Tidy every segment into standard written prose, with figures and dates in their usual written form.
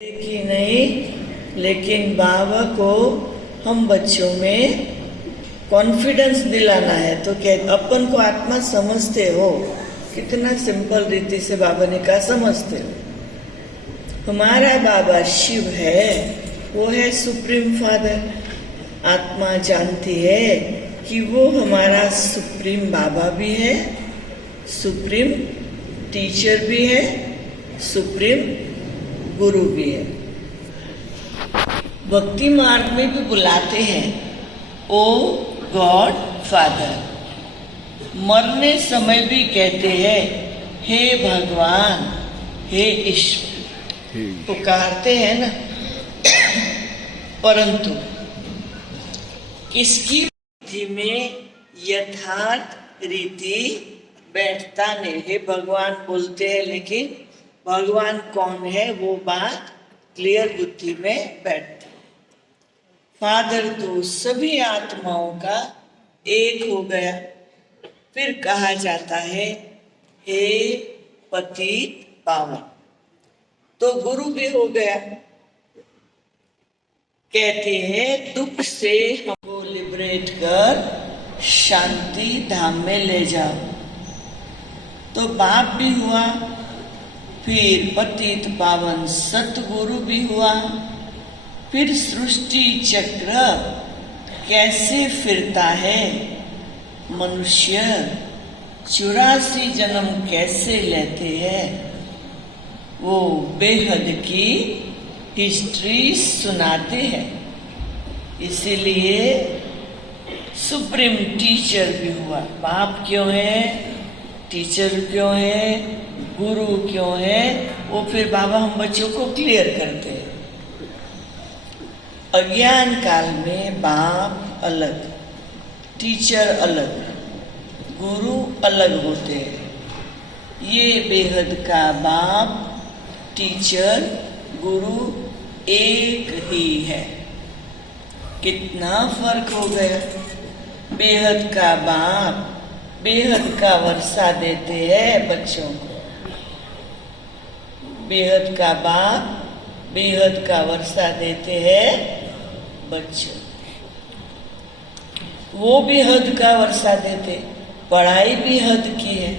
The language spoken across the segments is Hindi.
कि नहीं, लेकिन बाबा को हम बच्चों में कॉन्फिडेंस दिलाना है। तो क्या अपन को आत्मा समझते हो? कितना सिंपल रीति से बाबा ने कहा समझते हो। हमारा बाबा शिव है, वो है सुप्रीम फादर। आत्मा जानती है कि वो हमारा सुप्रीम बाबा भी है, सुप्रीम टीचर भी है, सुप्रीम गुरु भी है। भक्ति मार्ग में भी बुलाते हैं ओ गॉड फादर। मरने समय भी कहते हैं हे भगवान, हे ईश्वर, पुकारते हैं ना। परंतु इसकी बुद्धि में यथार्थ रीति बैठता नहीं। हे भगवान बोलते हैं, लेकिन भगवान कौन है वो बात क्लियर बुद्धि में बैठती। फादर तो सभी आत्माओं का एक हो गया। फिर कहा जाता है हे पतित पावन, तो गुरु भी हो गया। कहते हैं दुख से हमको लिबरेट कर शांति धाम में ले जाओ। तो बाप भी हुआ, फिर पतित पावन सतगुरु भी हुआ। फिर सृष्टि चक्र कैसे फिरता है, मनुष्य 84 जन्म कैसे लेते हैं, वो बेहद की हिस्ट्री सुनाते हैं। इसीलिए सुप्रीम टीचर भी हुआ। बाप क्यों है, टीचर क्यों है, गुरु क्यों है, वो फिर बाबा हम बच्चों को क्लियर करते हैं। अज्ञान काल में बाप अलग, टीचर अलग, गुरु अलग होते हैं। ये बेहद का बाप, टीचर, गुरु एक ही है। कितना फर्क हो गया। बेहद का बाप बेहद का वर्षा देते हैं बच्चों को। बेहद का बाप बेहद का वर्षा देते हैं बच्चों। वो भी हद का वर्षा देते। पढ़ाई भी हद की है।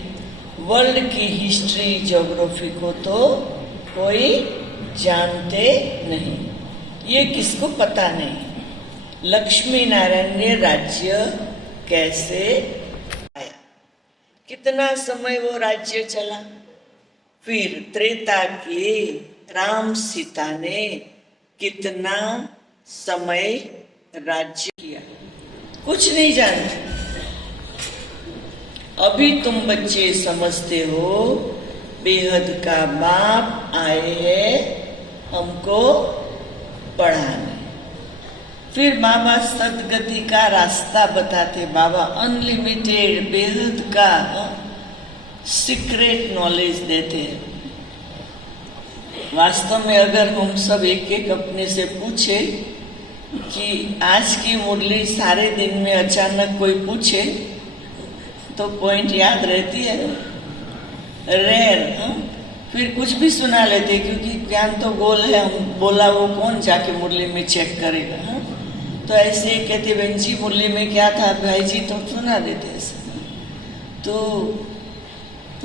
वर्ल्ड की हिस्ट्री ज्योग्राफी को तो कोई जानते नहीं, ये किसको पता नहीं। लक्ष्मी नारायण ने राज्य कैसे आया, कितना समय वो राज्य चला। फिर त्रेता के राम सीता ने कितना समय राज्य किया, कुछ नहीं जानते। अभी तुम बच्चे समझते हो बेहद का बाप आए हैं हमको पढ़ाने। फिर बाबा सदगति का रास्ता बताते। बाबा अनलिमिटेड बेहद का सीक्रेट नॉलेज देते हैं। वास्तव में अगर हम सब एक एक अपने से पूछे कि आज की मुरली सारे दिन में अचानक कोई पूछे तो पॉइंट याद रहती है, रेयर। फिर कुछ भी सुना लेते, क्योंकि ज्ञान तो गोल है, हम बोला वो कौन जाके मुरली में चेक करेगा। तो ऐसे कहते बहन जी मुरली में क्या था, भाई जी तो सुना देते ऐसे। तो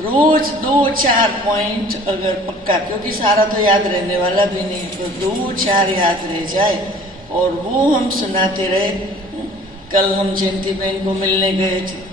रोज 2-4 पॉइंट अगर पक्का, क्योंकि सारा तो याद रहने वाला भी नहीं, तो 2-4 याद रह जाए और वो हम सुनाते रहे। कल हम जयंती बहन को मिलने गए थे,